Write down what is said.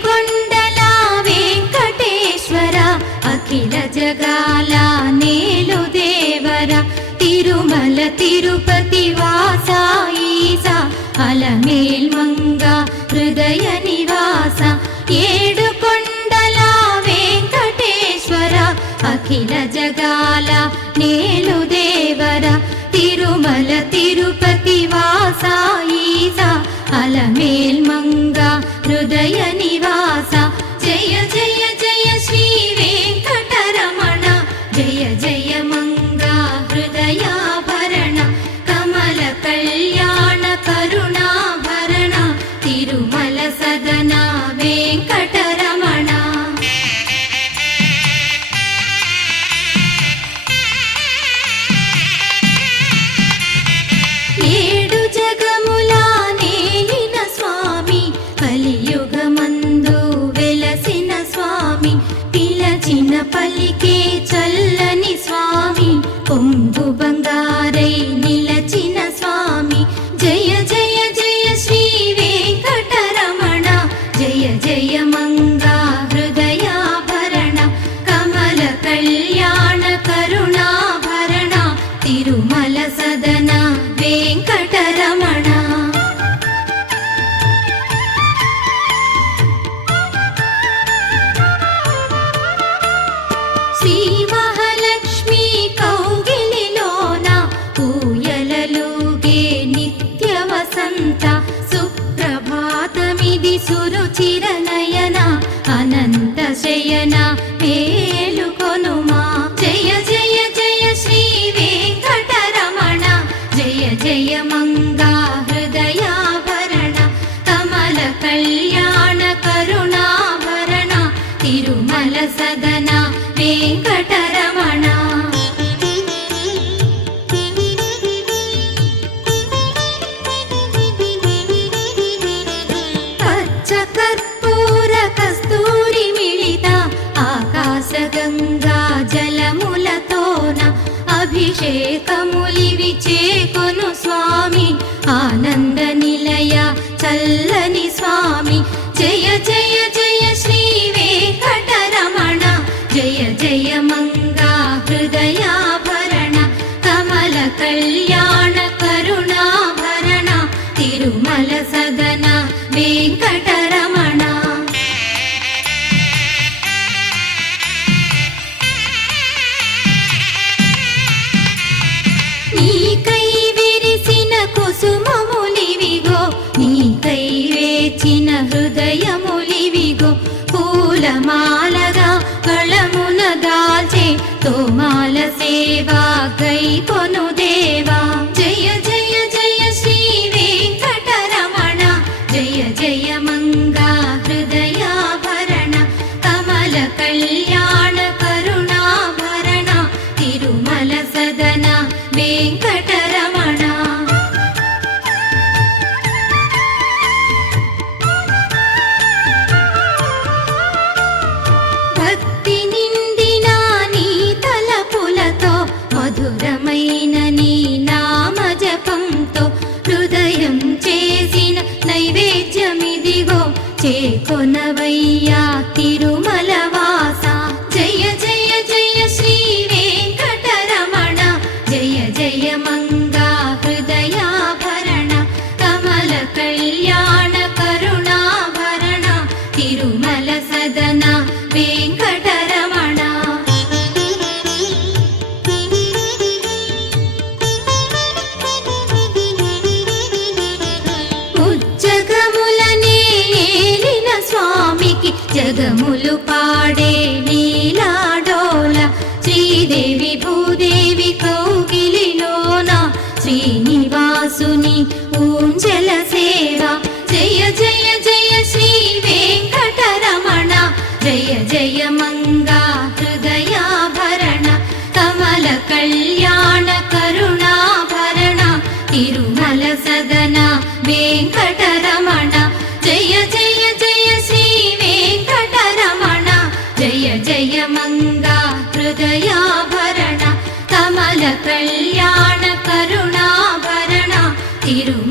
ఏడుకొండల వెంకటేశ్వర అఖిల జగాల నేలు దేవర తిరుమల తిరుపతి వాస ఈసా అలమేల్ మంగ హృదయ నివాస ఏడుకొండల వెంకటేశ్వర అఖిల జగాల నేలు దేవర తిరుమల తిరుపతి వాస ఈసా అలమేల్ మంగ హృదయ నివాస జయ జయ జయ శ్రీ వెంకటరమణ జయ జయ మంగ హృదయాభరణ కమల కళ్యాణ కరుణాభరణ తిరుమల సదన వెంకటరమణ ఏడు జగముల నేలిన స్వామి కలియుగమందు వెలసిన స్వామి పిలచిన పలికే చల్లని స్వామి పొంగు బంగారై నిలచిన స్వామి జయ జయ జయ శ్రీ వెంకటరమణ జయ జయ మంగా హృదయాభరణ కమల కళ్యాణ కరుణాభరణ తిరుమల సదన వెంకటరమణ శ్రీ మహాలక్ష్మి కౌగిలిలోన ఊయలలుగే నిత్య వసంత సుప్రభాతమిది సురుచిర నయన అనంత శయన మేలుకొనుమా జయ జయ జయ శ్రీ వెంకటరమణ జయ జయ మంగా హృదయాభరణ కమల కళ్యాణ కరుణాభరణ తిరుమల సదన వెంకటరమణ పచ్చ కర్పూర కస్తూరి మిళిత ఆకాశ గంగా జలములతోన అభిషేకములివి చేకొను స్వామి ఆనంద నిలయ చల్లని స్వామి జయ జయ జయ శ్రీ వెంకటరమణ జయ జయ మంగా హృదయాభరణ కమల కళ్యాణ కరుణాభరణ తిరుమల సదన వెంకటరమణ నీకై విరిసిన కుసుమములివిగో నీకై వేచిన హృదయములివిగో పూలమాలగా కళమున దాల్చే తోమాల సేవా గై కొను దేవా జయ జయ జయ శ్రీ వెంకటరమణ జయ జయ మంగా హృదయాభరణ కమల కళ్యాణ కరుణాభరణ తిరుమల సదన వెంకటరమణ భక్తి నిండిన నీ తలపులతో మధురమైన నీ నామ జపంతో హృదయం చేసిన నైవేద్యమిదిగో చేకొనవయ్యా తిరుమల వాస జయ జయ జయ శ్రీ వెంకటరమణ జయ జయ మంగా హృదయాభరణ కమల కళ్యాణ కరుణాభరణ తిరుమల సదన వెంకటరమణ ముజ్జగములనే ఏలిన స్వామికి జగములు పాడే లీలాడోల శ్రీదేవి భూదేవి కౌగిలిలోన శ్రీనివాసుని ఊంజల సేవ జయ జయ జయ శ్రీ వెంకటరమణ జయ జయ మంగా హృదయాభరణ కమల కళ్యాణ కరుణాభరణ తిరుమల సదన వెంకటరమణ జయ జయ జయ శ్రీ వెంకటరమణ జయ జయ మంగా హృదయాభరణ కమల కళ్యాణ కరుణాభరణ తిరుమల